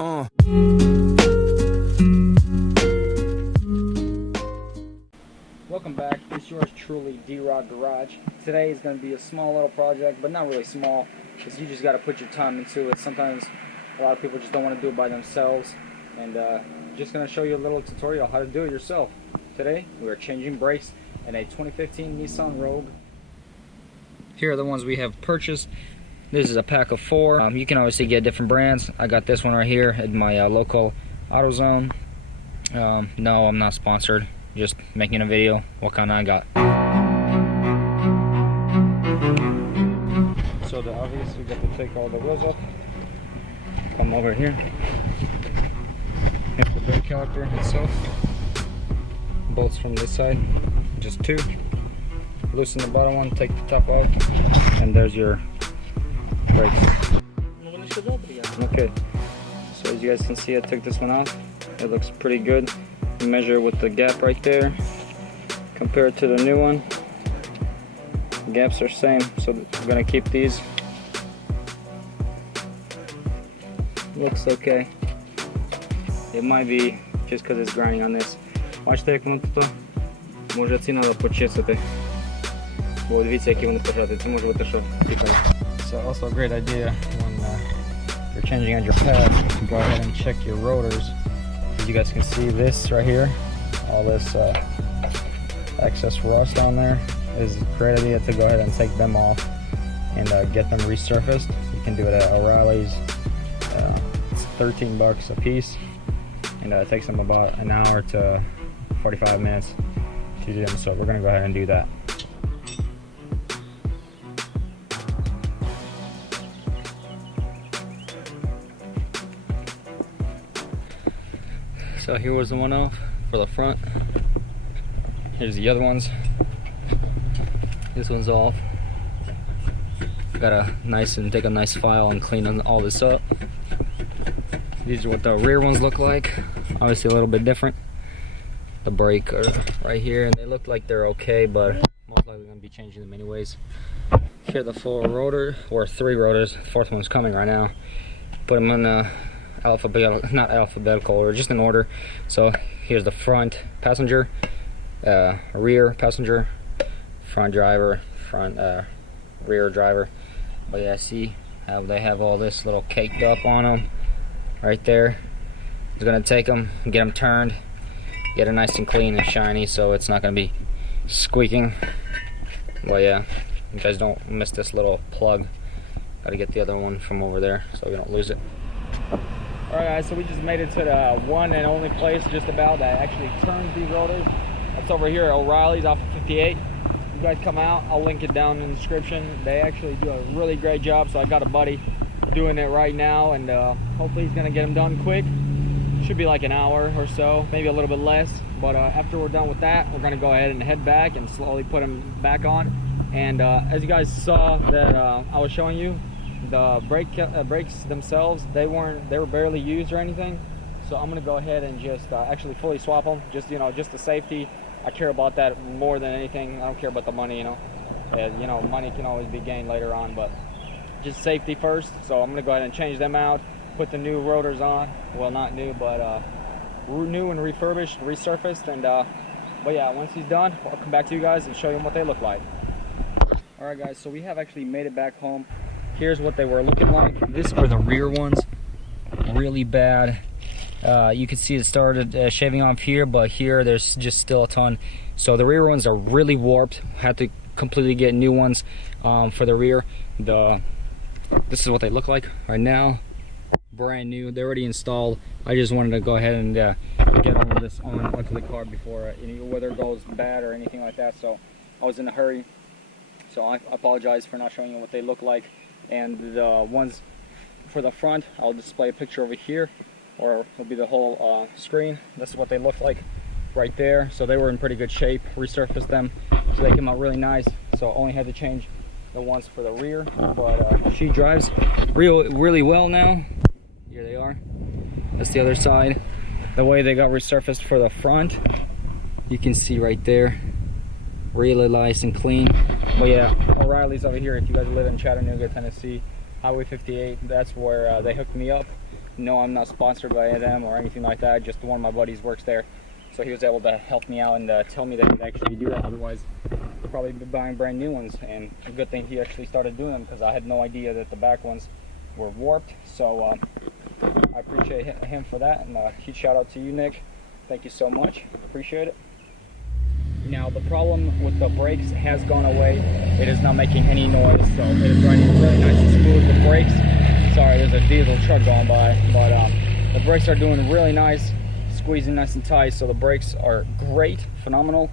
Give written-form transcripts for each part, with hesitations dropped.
Welcome back. It's yours truly, D-Rod Garage. Today is going to be a small little project, but not really small, because you just got to put your time into it. Sometimes a lot of people just don't want to do it by themselves, and just going to show you a little tutorial how to do it yourself. Today we are changing brakes in a 2015 Nissan Rogue. Here are the ones we have purchased. This is a pack of 4. You can obviously get different brands. I got this one right here at my local AutoZone. No, I'm not sponsored. Just making a video what kind I got. So the obvious, we got to take all the wheels off. Come over here. Here's the brake caliper itself. Bolts from this side, just 2. Loosen the bottom one, take the top out, and there's your brakes. Okay, so as you guys can see, I took this one off. It looks pretty good. You measure with the gap right there, compared to the new one. The gaps are same, so we're gonna keep these. Looks okay. It might be just because it's grinding on this. Бачите, як воно тут? Може ці треба почистити. Бо дивіться, які вони пожати. Це може бути, що тікає. So also a great idea when you're changing on your pad, go ahead and check your rotors. As you guys can see, this right here, all this excess rust on there, is a great idea to go ahead and take them off and get them resurfaced. You can do it at O'Reilly's. It's $13 a piece, and it takes them about an hour to 45 minutes to do them. So we're gonna go ahead and do that. So here was the one off for the front. Here's the other ones. This one's off. Got take a nice file and clean all this up. These are what the rear ones look like. Obviously a little bit different. The brake are right here, and they look like they're okay, but most likely gonna be changing them anyways. Here are the 4 rotor, or 3 rotors. The 4th one's coming right now. Put them in not alphabetical, or just in order. So here's the front passenger, rear passenger, front driver, rear driver. But yeah, see how they have all this little caked up on them right there. It's gonna take them, get them turned, get it nice and clean and shiny, so it's not gonna be squeaking. Well, yeah, you guys don't miss this little plug. Gotta get the other one from over there so we don't lose it. Alright guys, so we just made it to the one and only place just about that actually turns these rotors. That's over here at O'Reilly's off of 58. You guys come out, I'll link it down in the description. They actually do a really great job, so I got a buddy doing it right now, and hopefully he's gonna get them done quick. Should be like an hour or so, maybe a little bit less, but after we're done with that, we're gonna go ahead and head back and slowly put them back on. And as you guys saw that I was showing you, the brakes themselves, they were barely used or anything, so I'm gonna go ahead and just actually fully swap them. Just just the safety. I care about that more than anything. I don't care about the money, money can always be gained later on, but just safety first. So I'm gonna go ahead and change them out, put the new rotors on. Well, not new, but new and refurbished, resurfaced, and but yeah, once he's done, I'll come back to you guys and show you what they look like. All right guys, so we have actually made it back home. Here's what they were looking like. These were the rear ones, really bad. You can see it started shaving off here, but here there's just still a ton. So the rear ones are really warped. Had to completely get new ones for the rear. This is what they look like right now. Brand new. They're already installed. I just wanted to go ahead and get all of this onto the car before whether it goes bad or anything like that. So I was in a hurry. So I apologize for not showing you what they look like. And the ones for the front, I'll display a picture over here, or it'll be the whole screen. This is what they look like right there. So they were in pretty good shape. Resurfaced them, so they came out really nice. So only had to change the ones for the rear, but she drives really well now. Here they are. That's the other side. The way they got resurfaced for the front, you can see right there. Really nice and clean. But yeah, O'Reilly's over here. If you guys live in Chattanooga, Tennessee, Highway 58, that's where they hooked me up. No, I'm not sponsored by them or anything like that. Just one of my buddies works there, so he was able to help me out and tell me that he'd actually do that. Otherwise, I'd probably be buying brand new ones. And a good thing he actually started doing them, because I had no idea that the back ones were warped. So I appreciate him for that, and huge shout out to you, Nick. Thank you so much. Appreciate it. Now the problem with the brakes has gone away. It is not making any noise, so it is running really nice and smooth. The brakes, sorry, there's a diesel truck going by, but the brakes are doing really nice, squeezing nice and tight. So the brakes are great, phenomenal.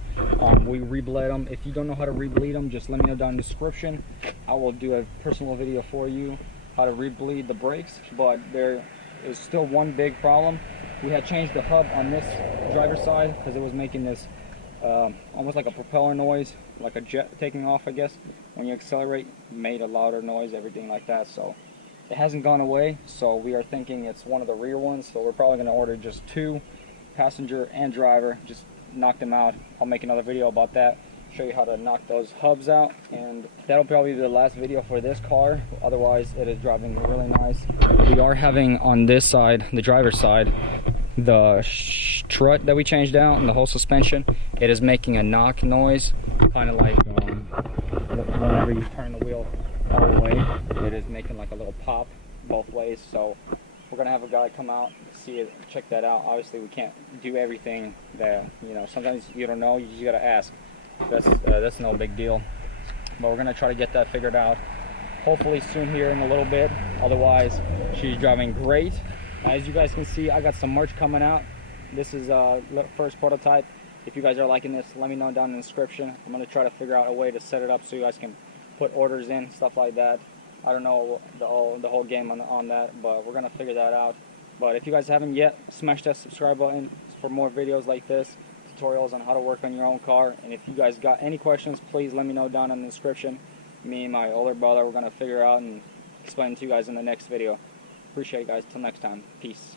We rebled them. If you don't know how to rebleed them, just let me know down in the description. I will do a personal video for you how to rebleed the brakes. But there is still one big problem. We had changed the hub on this driver's side because it was making this almost like a propeller noise, like a jet taking off, I guess. When you accelerate, made a louder noise, everything like that. So it hasn't gone away, so we are thinking it's one of the rear ones. So we're probably going to order just 2, passenger and driver, just knock them out. I'll make another video about that, show you how to knock those hubs out, and that'll probably be the last video for this car. Otherwise, it is driving really nice. We are having on this side, the driver's side, the strut that we changed out and the whole suspension, it is making a knock noise, kind of like whenever you turn the wheel all the way, it is making like a little pop both ways. So we're gonna have a guy come out, see it, check that out. Obviously we can't do everything that, you know, sometimes you don't know, you just gotta ask. That's no big deal, but we're gonna try to get that figured out hopefully soon here in a little bit. Otherwise, she's driving great. As you guys can see, I got some merch coming out. This is first prototype. If you guys are liking this, let me know down in the description. I'm going to try to figure out a way to set it up so you guys can put orders in, stuff like that. I don't know the whole game on that, but we're going to figure that out. But if you guys haven't yet, smash that subscribe button for more videos like this, tutorials on how to work on your own car. And if you guys got any questions, please let me know down in the description. Me and my older brother, we're going to figure out and explain to you guys in the next video. Appreciate it, guys. Till next time. Peace.